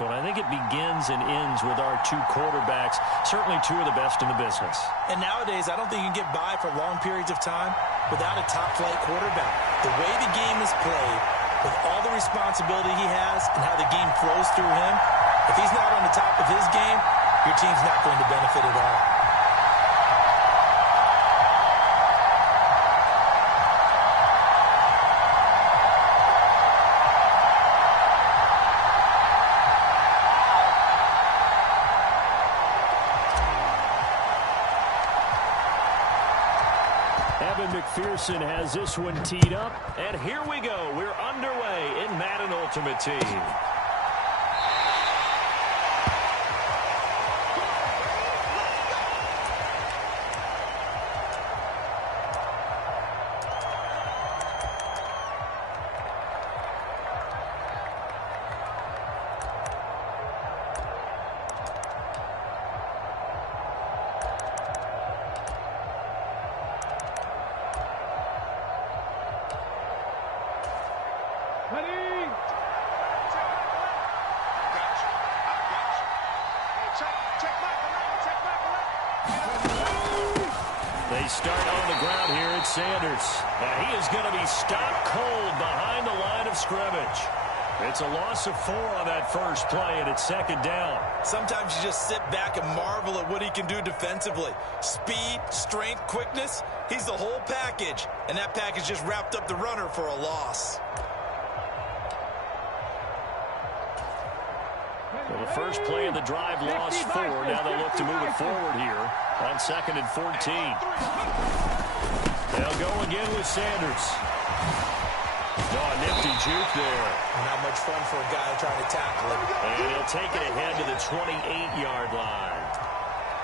this one. I think it begins and ends with our two quarterbacks, certainly two of the best in the business. And nowadays, I don't think you can get by for long periods of time without a top-flight quarterback. The way the game is played, with all the responsibility he has and how the game flows through him, if he's not on the top of his game, your team's not going to benefit at all. McPherson has this one teed up, and here we go. We're underway in Madden Ultimate Team. They start on the ground here at Sanders. And he is going to be stopped cold behind the line of scrimmage. It's a loss of 4 on that first play, and it's second down. Sometimes you just sit back and marvel at what he can do defensively. Speed, strength, quickness, he's the whole package. And that package just wrapped up the runner for a loss. Well, the first play of the drive lost 4. Now they'll look to move it forward here on 2nd and 14. They'll go again with Sanders. Oh, a nifty juke there. Not much fun for a guy trying to tackle him. And he'll take it ahead to the 28-yard line.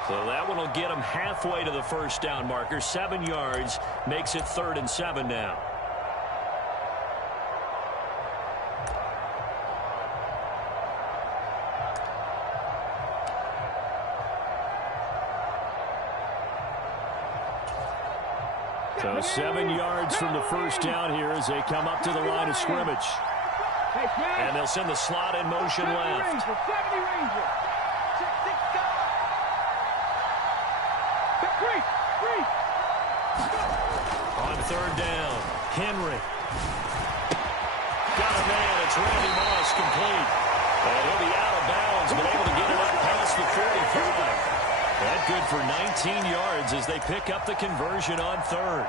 So that one will get him halfway to the first down marker. 7 yards makes it 3rd and 7 now. So 7 yards from the first down here as they come up to the line of scrimmage. And they'll send the slot in motion left. On 3rd down, Henry. Got a man, it's Randy Moss, complete. And he'll be out of bounds, but able to get it up past the 45. That good for 19 yards as they pick up the conversion on 3rd.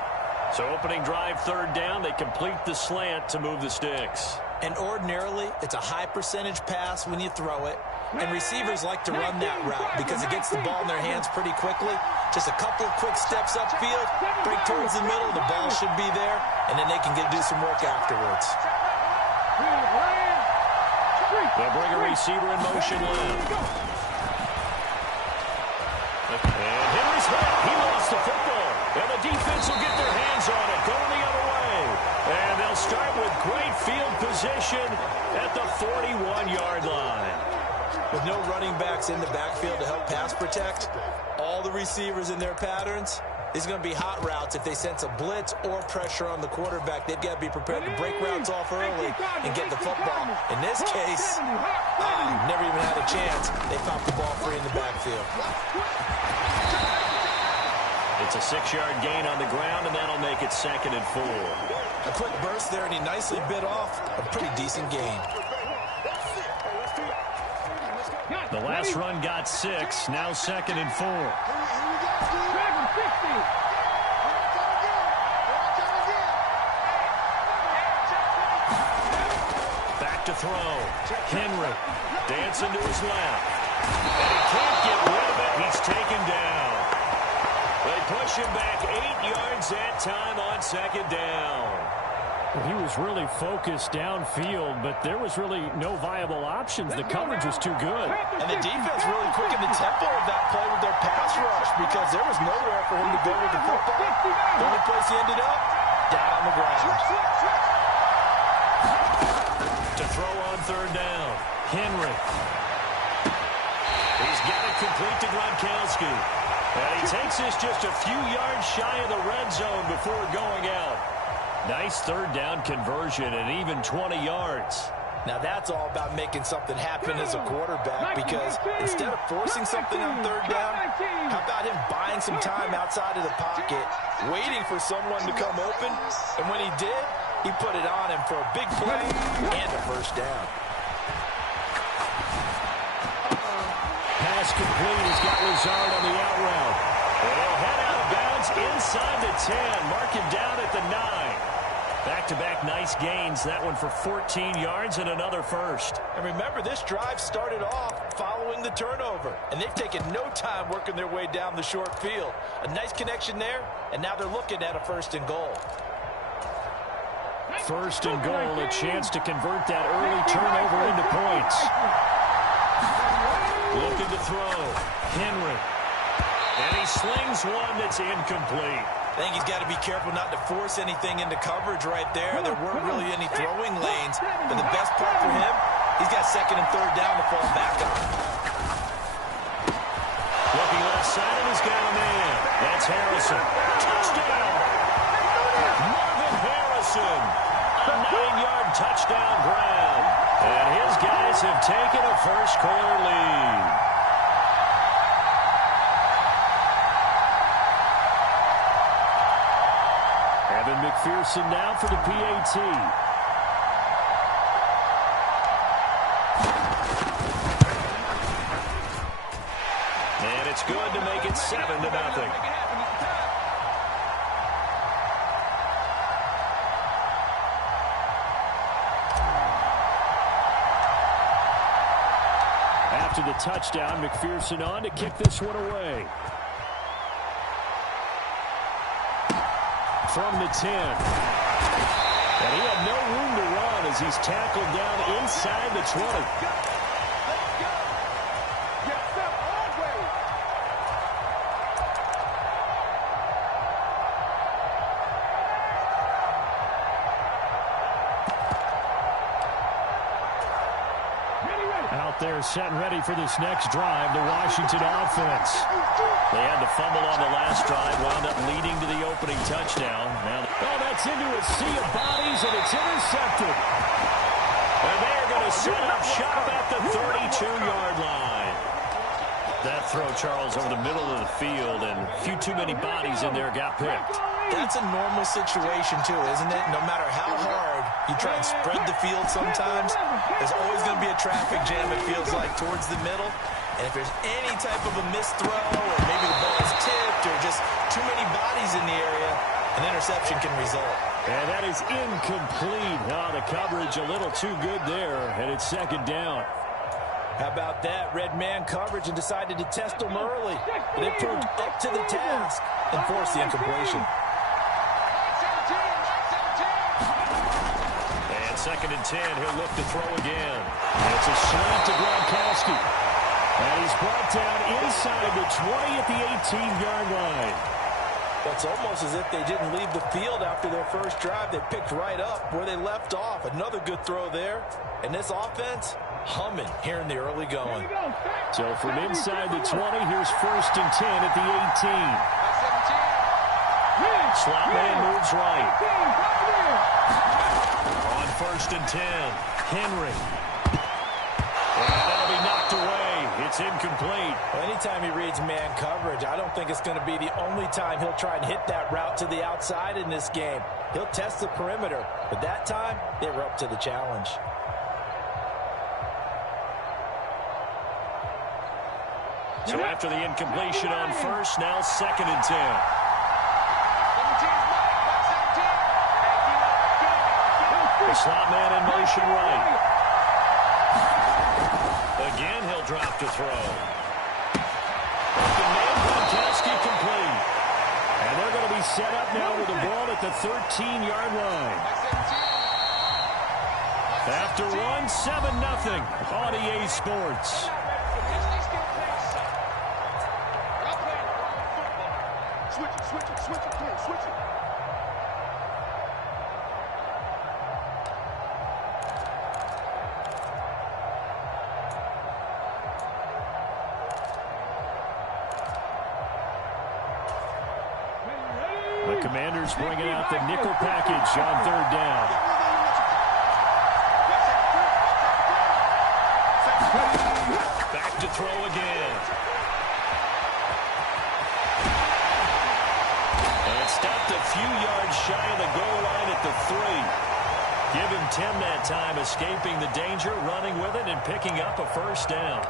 So opening drive 3rd down, they complete the slant to move the sticks. And ordinarily, it's a high percentage pass when you throw it. And receivers like to run that route because it gets the ball in their hands pretty quickly. Just a couple of quick steps upfield, break towards the middle, the ball should be there, and then they can do some work afterwards. They'll bring a receiver in motion left. And Henry's back. He lost the football. And the defense will get their hands on it, going the other way. And they'll start with great field position at the 41-yard line. With no running backs in the backfield to help pass protect, all the receivers in their patterns, these are going to be hot routes. If they sense a blitz or pressure on the quarterback, they've got to be prepared to break routes off early and get the football. In this case, never even had a chance. They popped the ball free in the backfield. It's a 6-yard gain on the ground, and that'll make it 2nd and 4. A quick burst there, and he nicely bit off a pretty decent gain. The last run got 6, now 2nd and 4. Back to throw. Henry dancing to his left. And he can't get rid of it. He's taken down. They push him back 8 yards that time on 2nd down. He was really focused downfield, but there was really no viable options. The coverage was too good. And the defense really quickened the tempo of that play with their pass rush because there was nowhere for him to go with the football. The only place he ended up, down on the ground. To throw on 3rd down, Henry. He's got it complete to Gronkowski. And he takes this just a few yards shy of the red zone before going out. Nice 3rd down conversion and even 20 yards. Now that's all about making something happen as a quarterback, because instead of forcing something on third down, how about him buying some time outside of the pocket, waiting for someone to come open, and when he did, he put it on him for a big play and a first down. Pass complete. He's got Lazard on the out route. They'll head out of bounds inside the 10. Mark him down at the 9. Back-to-back nice gains. That one for 14 yards and another first. And remember, this drive started off following the turnover, and they've taken no time working their way down the short field. A nice connection there, and now they're looking at a 1st and goal. 1st and goal, a chance to convert that early turnover into points. Looking to throw. Henry. And he slings one that's incomplete. I think he's got to be careful not to force anything into coverage right there. There weren't really any throwing lanes. But the best part for him, he's got 2nd and 3rd down to fall back on. Looking left side, and he's got a man. That's Harrison. Touchdown! Marvin Harrison. A 9-yard touchdown grab. And his guys have taken a first-quarter lead. Evan McPherson now for the PAT. And it's good to make it 7-0. After the touchdown, McPherson on to kick this one away. From the 10. And he had no room to run as he's tackled down inside the 20. Out there set and ready for this next drive, the Washington offense. They had to fumble on the last drive, wound up leading to the opening touchdown. Now, that's into a sea of bodies, and it's intercepted. And they're going to set up shop at the 32-yard line. That throw, Charles, over the middle of the field, and a few too many bodies in there got picked. That's a normal situation, too, isn't it? No matter how hard you try and spread the field sometimes, there's always going to be a traffic jam, it feels like, towards the middle. And if there's any type of a missed throw, or maybe the ball is tipped, or just too many bodies in the area, an interception can result. And that is incomplete. Oh, the coverage a little too good there, and it's 2nd down. How about that? Red man coverage and decided to test them early. But they proved up to the task and forced the incompletion. And 2nd and 10, he'll look to throw again. It's a slant to Gronkowski. And he's brought down inside the 20 at the 18-yard line. It's almost as if they didn't leave the field after their first drive. They picked right up where they left off. Another good throw there. And this offense, humming here in the early going. So from inside the 20, here's 1st and 10 at the 18. Slot man moves right. On 1st and 10, Henry. And that'll be knocked away. It's incomplete. Well, anytime he reads man coverage, I don't think it's going to be the only time he'll try and hit that route to the outside in this game. He'll test the perimeter, but that time, they were up to the challenge. So after the incompletion on 1st, now 2nd and 10. The slot man in motion right. Again, he'll drop to throw. Open man, Gronkowski complete. And they're going to be set up now with the ball at the 13-yard line. After one, 7-0 on EA Sports. Switch it. The Commanders bringing out the nickel package on 3rd down. 3. Give him 10 that time, escaping the danger, running with it, and picking up a first down.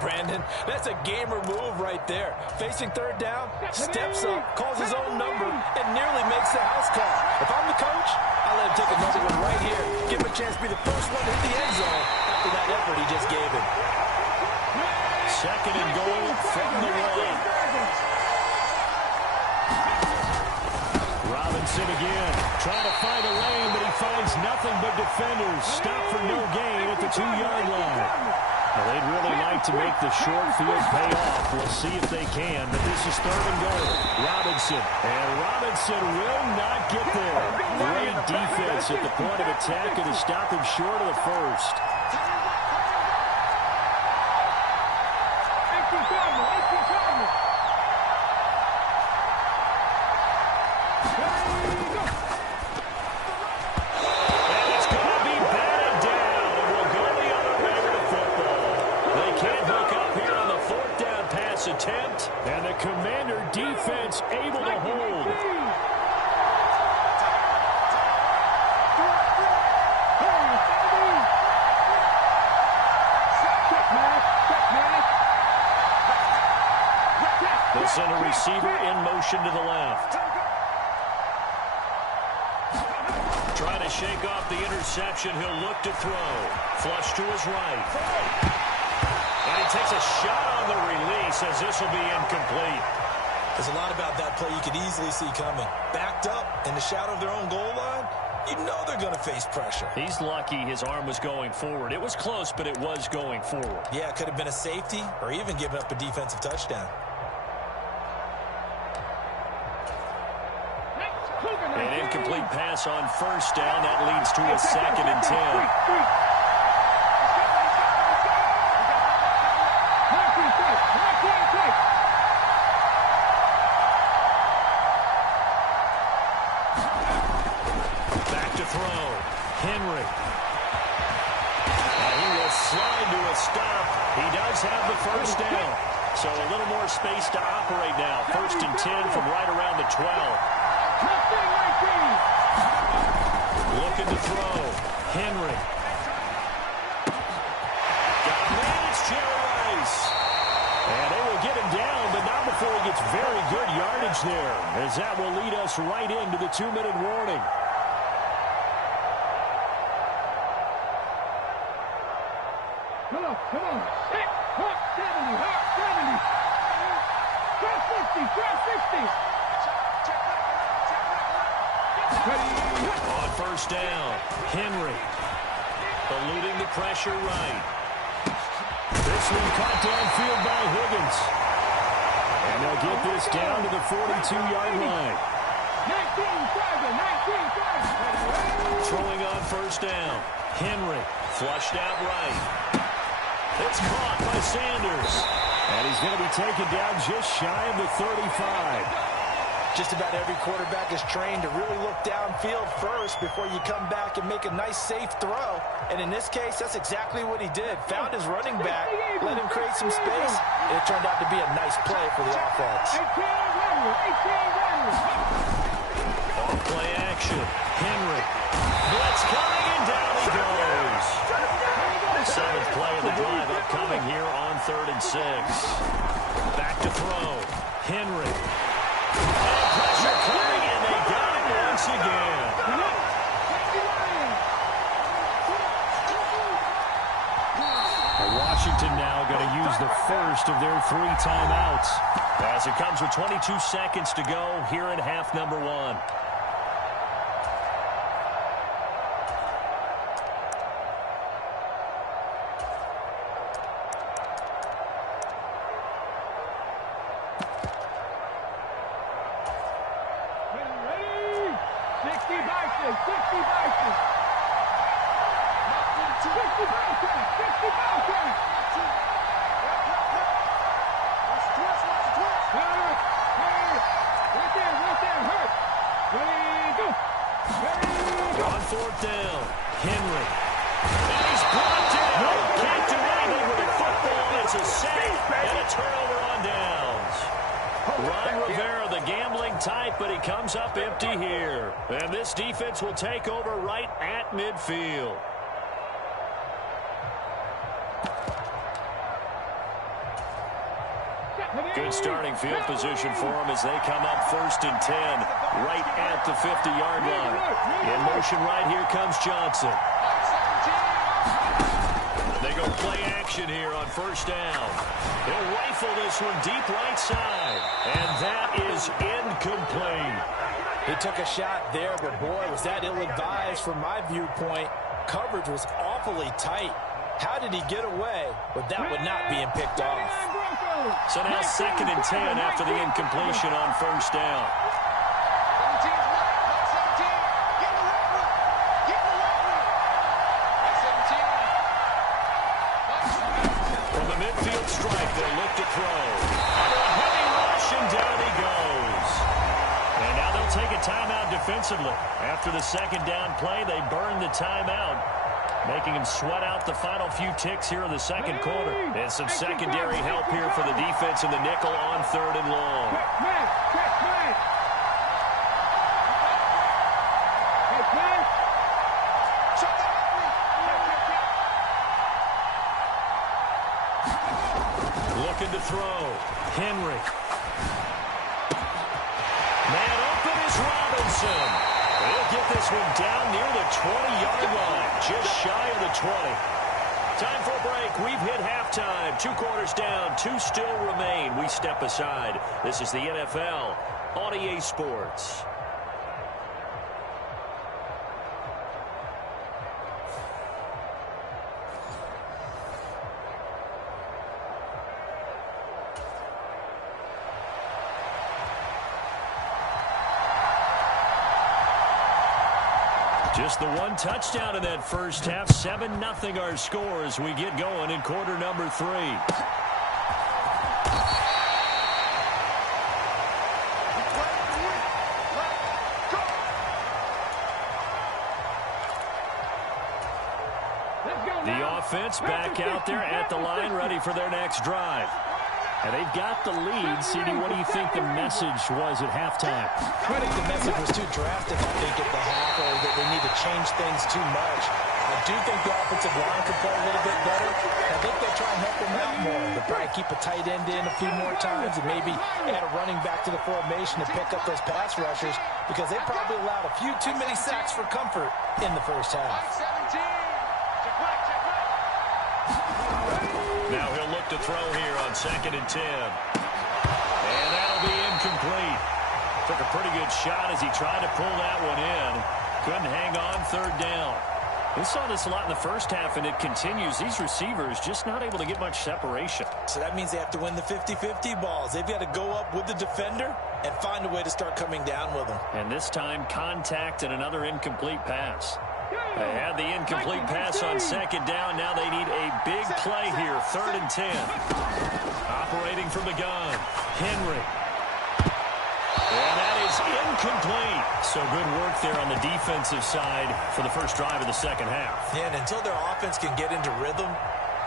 Brandon, that's a gamer move right there. Facing third down, steps up, calls his own number, and nearly makes the house call. If I'm the coach, I let him take another one right here. Give him a chance to be the first one to hit the end zone after that effort he just gave him. Second and goal from the 1. Robinson again, trying to find a lane, but he finds nothing but defenders. Stop for no gain at the 2-yard line. Well, they'd really like to make the short field pay off. We'll see if they can, but this is third and goal. Robinson, and Robinson will not get there. Great defense at the point of attack, and to stop him short of the first. Attempt, and the Commander defense able to hold. They'll send a receiver in motion to the left. Trying to shake off the interception. He'll look to throw. Flush to his right. And he takes a shot on the release as this will be incomplete. There's a lot about that play you could easily see coming. Backed up in the shadow of their own goal line, you know they're going to face pressure. He's lucky his arm was going forward. It was close, but it was going forward. Yeah, it could have been a safety or even given up a defensive touchdown. An incomplete pass on first down. That leads to a second and 10. Back to throw. Henry. And he will slide to a stop. He does have the first down. So a little more space to operate now. First and 10 from right around the 12. Looking to throw. Henry. Got a man, it's Jerry Rice. And they will get him down, but not before he gets very good yardage there, as that will lead us right into the 2-minute warning. Come on. Hot 70. Drop 60. On first down, Henry. Eluding the pressure right. This one caught downfield by Higgins. And they'll get this down to the 42-yard line. 19-7. Throwing on first down. Henry flushed out right. It's caught by Sanders. And he's going to be taken down just shy of the 35. Just about every quarterback is trained to really look downfield first before you come back and make a nice, safe throw. And in this case, that's exactly what he did. Found his running back, let him create some space, and it turned out to be a nice play for the offense. Off play action. Henry. Blitz coming, and down he goes. Seventh play of the drive upcoming here on 3rd and 6. Back to throw. Henry. And pressure coming, and they got him once again. Washington now going to use the first of their 3 timeouts, as it comes with 22 seconds to go here in half number 1. On 4th down, Henry. And he's blocked it. Can't do anything with the football. It's a sack and a turnover on downs. Ron Rivera, the gambling type, but he comes up empty here. And this defense will take over right at midfield. Good starting field position for them as they come up 1st and 10 right at the 50-yard line. In motion right here comes Johnson. They go play action here on 1st down. He'll rifle this one deep right side. And that is incomplete. He took a shot there, but boy, was that ill-advised from my viewpoint. Coverage was awfully tight. How did he get away with that one not being picked off? So now 2nd and 10 after the incompletion on 1st down. From the midfield strike, they'll look to throw. Under a heavy rush, and down he goes. And now they'll take a timeout defensively. After the 2nd down play, they burn the timeout, making him sweat out the final few ticks here in the 2nd quarter. And some secondary help here for the defense in the nickel on 3rd and long. Looking to throw. Henry. Man open is Robinson. He'll get this one down near the 20-yard line, just shy of the 20. Time for a break. We've hit halftime. 2 quarters down, 2 still remain. We step aside. This is the NFL on EA Sports. Just the 1 touchdown in that first half. 7-0 our score as we get going in quarter number 3. The offense back out there at the line, ready for their next drive. And they've got the lead. CD, what do you think the message was at halftime? I think the message was too drastic, I think, at the half, or that they need to change things too much. I do think the offensive line could play a little bit better. I think they'll try and help them out more. They'll probably keep a tight end in a few more times and maybe add a running back to the formation to pick up those pass rushers, because they probably allowed a few too many sacks for comfort in the first half. Now he'll look to throw here on 2nd and 10. And that'll be incomplete. Took a pretty good shot as he tried to pull that one in. Couldn't hang on 3rd down. We saw this a lot in the first half, and it continues. These receivers just not able to get much separation. So that means they have to win the 50-50 balls. They've got to go up with the defender and find a way to start coming down with them. And this time, contact and another incomplete pass. They had the incomplete pass on 2nd down. Now they need a big play here. 3rd and 10. Operating from the gun. Henry. And that is incomplete. So good work there on the defensive side for the first drive of the 2nd half. Yeah, and until their offense can get into rhythm,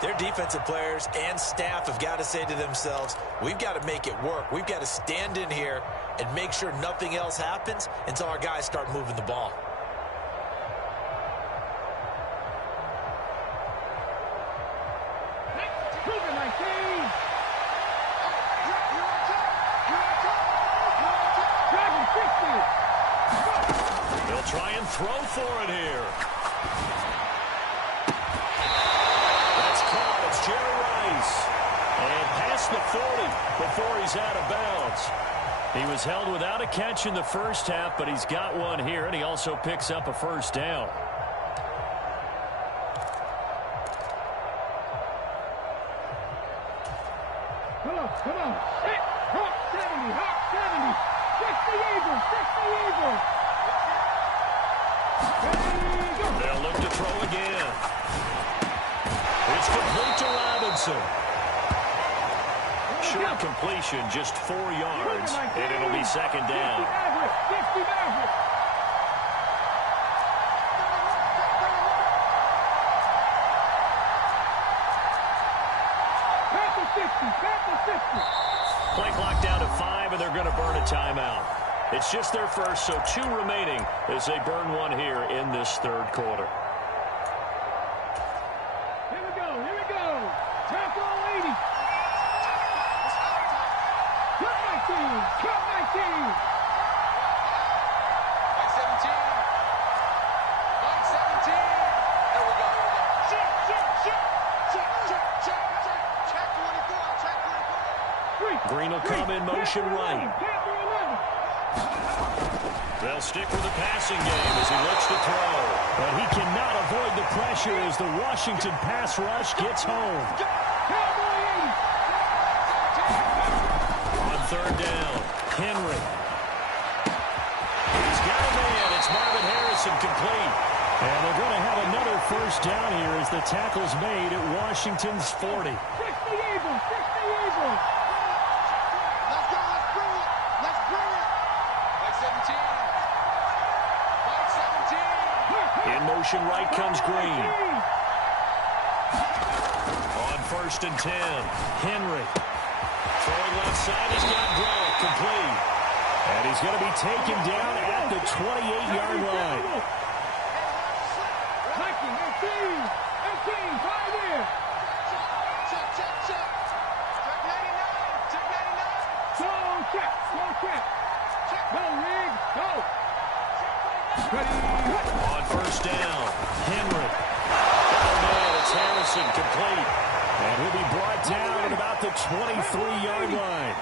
their defensive players and staff have got to say to themselves, we've got to make it work. We've got to stand in here and make sure nothing else happens until our guys start moving the ball. They'll try and throw for it here. That's caught. It's Jerry Rice. And past the 40 before he's out of bounds. He was held without a catch in the first half, but he's got one here, and he also picks up a 1st down. Come on. Hey, Hawk 70, Hawk 70. Check the eagle, check the eagle. They'll look to throw again. It's complete to Robinson. Short completion, just 4 yards, and it'll be 2nd down. Play clock down to 5, and they're going to burn a timeout. It's just their first, so 2 remaining as they burn one here in this third quarter. Here we go. Tackle 80. Cut 19. Like 17. Like 17. There we go. Check 24. Green will come in motion right. They'll stick with the passing game as he looks to throw. But he cannot avoid the pressure as the Washington pass rush gets home. On third down, Henry. He's got a man. It's Marvin Harrison complete. And they're going to have another first down here as the tackle's made at Washington's 40. 60 Eagles. Let's go. Let's bring it. Like 17. Like 17. In motion right comes Green. On first and 10, Henry. Throwing left side, he's got Gronk complete. And he's going to be taken down at the 28-yard line. 18, 5 here. Check 99. Go check. Go, Rig, go. On first down, Henry. Oh, man, it's Harrison complete. And he'll be brought down at about the 23-yard line.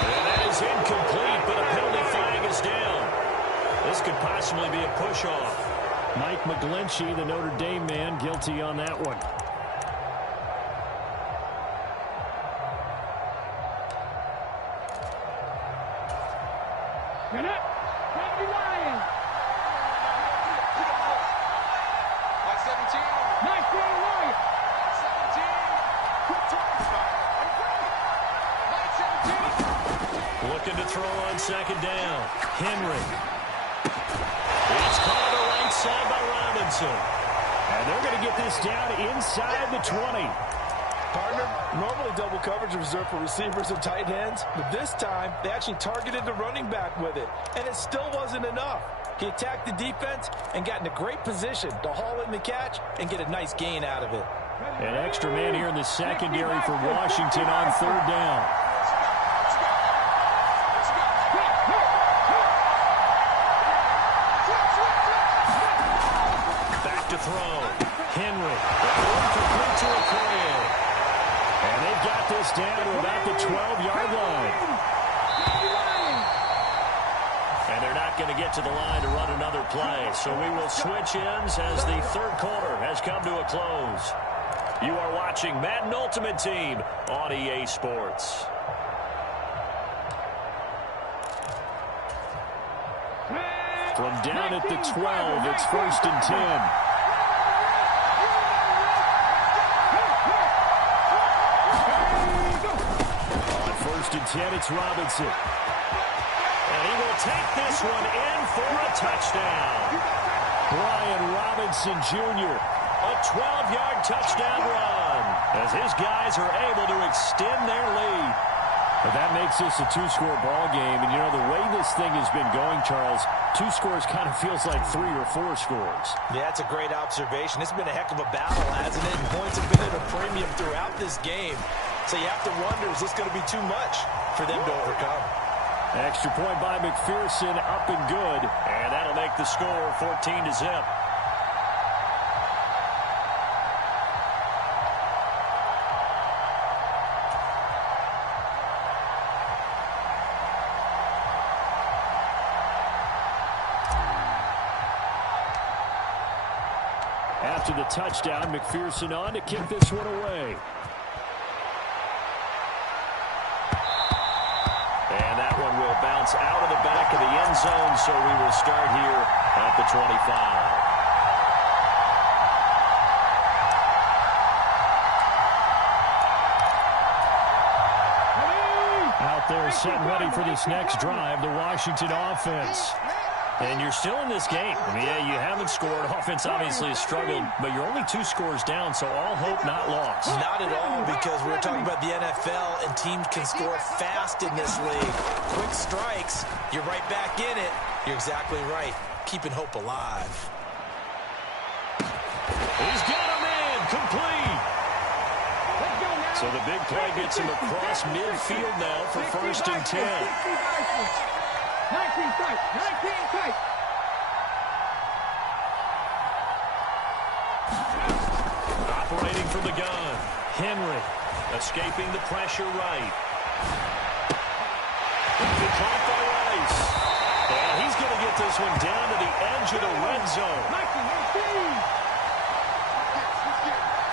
And that is incomplete, but a penalty flag is down. This could possibly be a push-off. Mike McGlinchey, the Notre Dame man, guilty on that one. Get up. County Lions. Like 17. Nice throw, Lions. 17. Looking to throw on second down. Henry. He's caught on the right side by Robinson. And they're going to get this down inside the 20. Partner, normally double coverage is reserved for receivers and tight ends, but this time they actually targeted the running back with it, and it still wasn't enough. He attacked the defense and got in a great position to haul in the catch and get a nice gain out of it. An extra man here in the secondary for Washington on third down. Back to throw. Henry. Complete to Okoye. And they've got this down to about the 12-yard line. And they're not going to get to the line to run another play. So we will switch ends as the third quarter has come to a close. You are watching Madden Ultimate Team on EA Sports. From down at the 12, it's first and 10. On first and 10, it's Robinson. And he will take this one in for a touchdown. Brian Robinson Jr. A 12-yard touchdown run as his guys are able to extend their lead. But that makes this a two-score ball game. And, you know, the way this thing has been going, Charles, 2 scores kind of feels like 3 or 4 scores. Yeah, that's a great observation. It's been a heck of a battle, hasn't it? And points have been at a premium throughout this game. So you have to wonder, is this going to be too much for them to overcome? Extra point by McPherson, up and good. And that'll make the score 14-0. After the touchdown, McPherson on to kick this one away. And that one will bounce out of the back of the end zone, so we will start here at the 25. Out there set ready for this next drive, the Washington offense. And you're still in this game. I mean, yeah, you haven't scored. Offense obviously has struggled, but you're only 2 scores down, so all hope not lost. Not at all, because we're talking about the NFL, and teams can score fast in this league. Quick strikes, you're right back in it. You're exactly right. Keeping hope alive. He's got a man complete. So the big play gets him across midfield now for 1st and 10. 19 tight, 19 tight. Operating from the gun. Henry escaping the pressure right. Caught by Rice. And he's going to get this one down to the edge of the red zone. 19.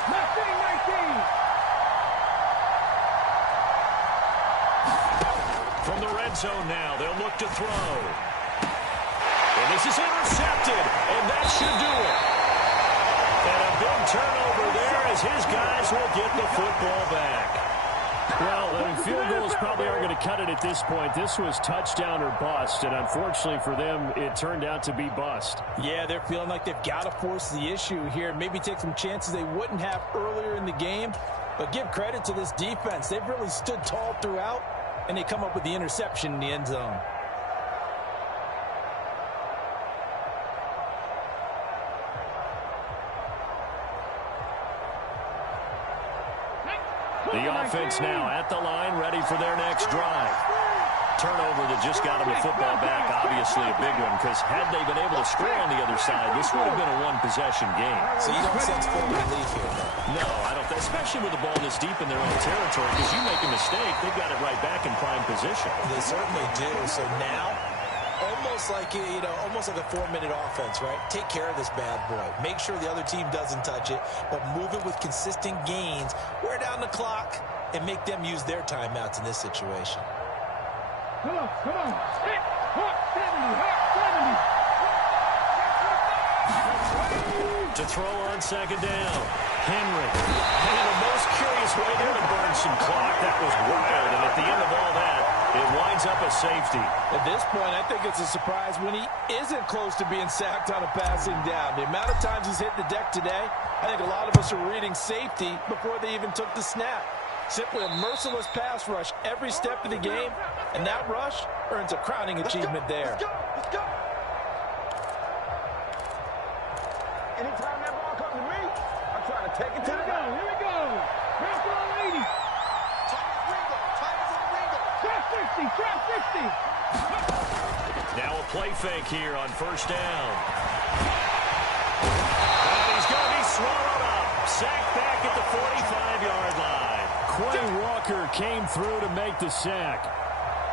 19. From the red zone now, they'll look to throw. And this is intercepted, and that should do it. And a big turnover there as his guys will get the football back. Well, I mean, field goals probably aren't going to cut it at this point. This was touchdown or bust, and unfortunately for them, it turned out to be bust. Yeah, they're feeling like they've got to force the issue here. Maybe take some chances they wouldn't have earlier in the game. But give credit to this defense. They've really stood tall throughout, and they come up with the interception in the end zone. The offense now at the line, ready for their next drive. Turnover that just got them the football back, obviously a big one, because had they been able to score on the other side, this would have been a one-possession game. So you don't sense full relief here, though? No, I don't. Especially with the ball this deep in their own territory, because you make a mistake, they've got it right back in prime position. They certainly do. So now, almost like a 4-minute offense, right? Take care of this bad boy. Make sure the other team doesn't touch it, but move it with consistent gains. Wear down the clock and make them use their timeouts in this situation. Come on. Hit. Hawk 70. Hawk 70. To throw on 2nd down. Henry. And the most curious way there to burn some clock. That was wild. And at the end of all that, it winds up a safety. At this point, I think it's a surprise when he isn't close to being sacked on a passing down. The amount of times he's hit the deck today, I think a lot of us are reading safety before they even took the snap. Simply a merciless pass rush every step of the game, and that rush earns a crowning achievement there. Let's go. Anytime that ball comes to me, I'm trying to take it to the go. Here we go. Round ball 80. Time is on Ringo. Trap 60. Trap 60. Now a play fake here on 1st down. And he's going to be swallowed up. Sacked back at the 45-yard line. Quay Walker came through to make the sack.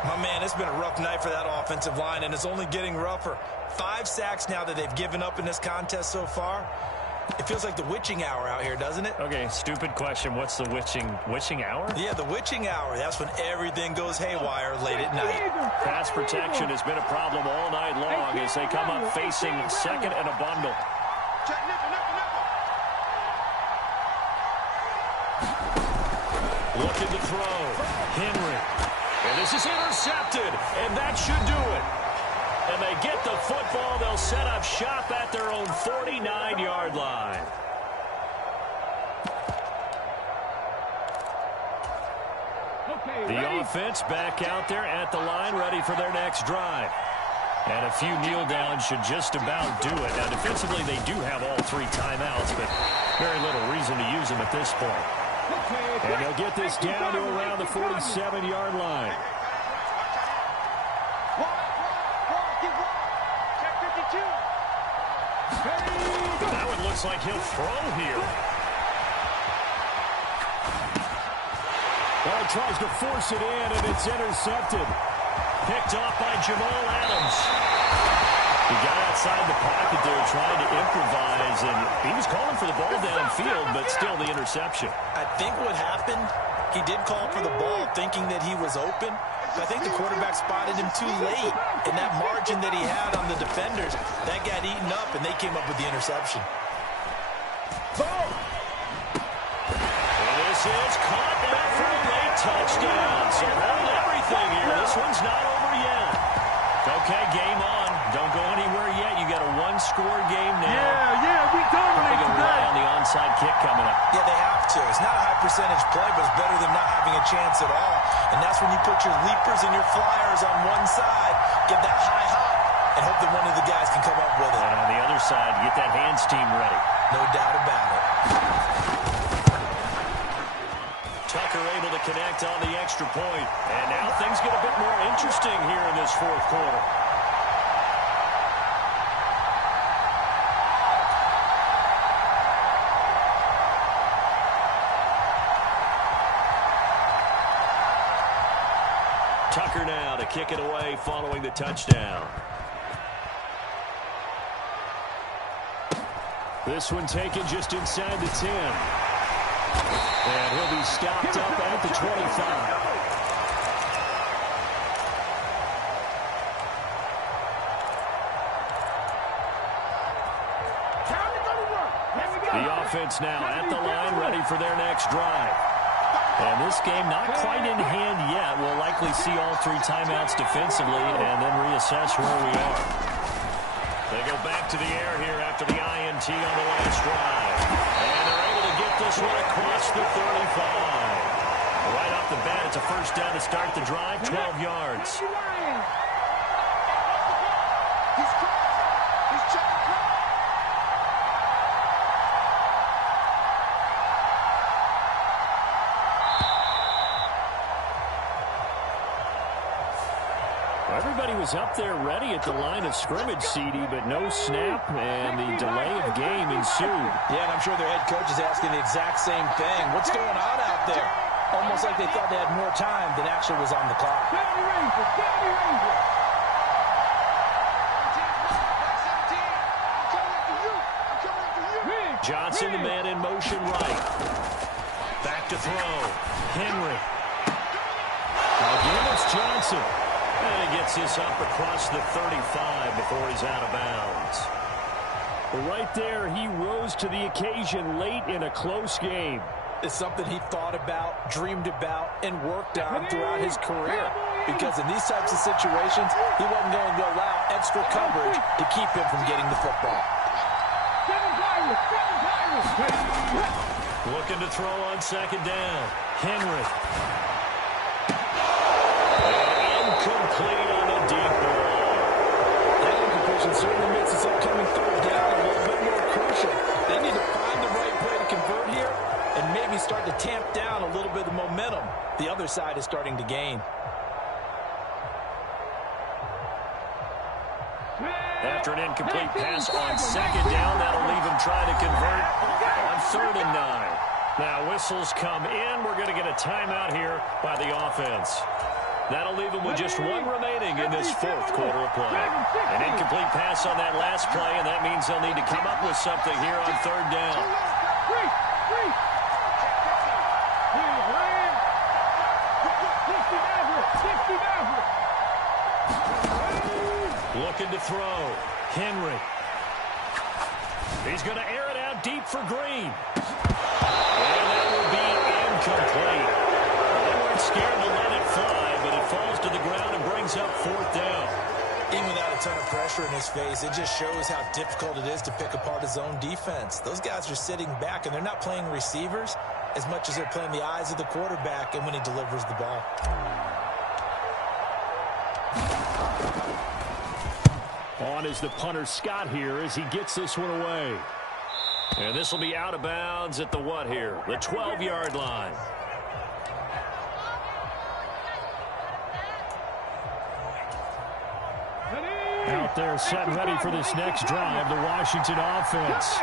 My man, it's been a rough night for that offensive line, and it's only getting rougher. 5 sacks now that they've given up in this contest so far. It feels like the witching hour out here, doesn't it? Okay, stupid question. What's the witching hour? Yeah, the witching hour. That's when everything goes haywire late at night. Pass protection has been a problem all night long as they come up facing 2nd and a bundle. Looking to throw. Henry. And this is intercepted, and that should do it. And they get the football. They'll set up shop at their own 49-yard line. The offense back out there at the line, ready for their next drive. And a few kneel downs should just about do it. Now, defensively, they do have all 3 timeouts, but very little reason to use them at this point. And they'll get this down to around the 47-yard line. That one looks like he'll throw here. Well, he tries to force it in, and it's intercepted. Picked off by Jamal Adams. He got outside the pocket there trying to improvise, and he was calling for the ball downfield, but still the interception. I think what happened, he did call for the ball thinking that he was open. But I think the quarterback spotted him too late. And that margin that he had on the defenders, that got eaten up, and they came up with the interception. And this is caught now for a late touchdown. So hold everything here. This one's not over yet. Okay, game on. don't go anywhere yet. You got a one-score game now. Yeah, we dominate They're going to rely on the onside kick coming up. Yeah, they have to. It's not a high-percentage play, but it's better than not having a chance at all. And that's when you put your leapers and your flyers on one side, get that high hop, and hope that one of the guys can come up with it. And on the other side, get that hands team ready. No doubt about it. Tucker able to connect on the extra point. And now things get a bit more interesting here in this fourth quarter. Tucker now to kick it away following the touchdown. This one taken just inside the 10. And he'll be stopped up at the 25. The offense now at the line, ready for their next drive. And this game not quite in hand yet. We'll likely see all three timeouts defensively and then reassess where we are. They go back to the air here after the INT on the last drive. And they're able to get this one across the 35. Right off the bat, it's a first down to start the drive, 12 yards. He's checking. Everybody was up there ready at the line of scrimmage, CD, but no snap, and the delay of game ensued. Yeah, and I'm sure their head coach is asking the exact same thing. What's going on out there? Almost like they thought they had more time than actually was on the clock. Johnson, the man in motion right. Back to throw. Henry. Again, it's Johnson. And he gets this up across the 35 before he's out of bounds. Right there, he rose to the occasion late in a close game. It's something he thought about, dreamed about, and worked on throughout his career. Because in these types of situations, he wasn't going to allow extra coverage to keep him from getting the football. Looking to throw on second down. Henry. Incomplete on the deep ball. That incompletion certainly makes this upcoming third down a little bit more crucial. They need to find the right play to convert here and maybe start to tamp down a little bit of the momentum the other side is starting to gain. After an incomplete pass on second down, that'll leave him trying to convert on 3rd and 9. Now whistles come in. We're going to get a timeout here by the offense. That'll leave them with just one remaining in this fourth quarter of play. An incomplete pass on that last play, and that means they'll need to come up with something here on 3rd down. Looking to throw. Henry. He's going to air it out deep for Green. And that will be incomplete. They weren't scared to let it fly, but it falls to the ground and brings up 4th down. Even without a ton of pressure in his face, it just shows how difficult it is to pick apart his own defense. Those guys are sitting back, and they're not playing receivers as much as they're playing the eyes of the quarterback and when he delivers the ball. On is the punter Scott here as he gets this one away. And this will be out of bounds at the what here? The 12-yard line. Out there set ready for this next drive, the Washington offense.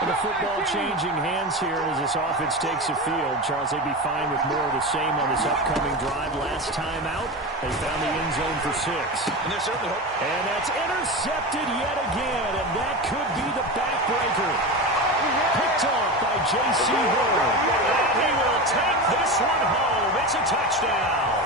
And the football changing hands here as this offense takes the field. Charles, they'd be fine with more of the same on this upcoming drive. Last time out, they found the end zone for 6. And they're certainly hope. And that's intercepted yet again, and that could be the backbreaker. Picked off by J.C. Horn. And he will take this one home. It's a touchdown.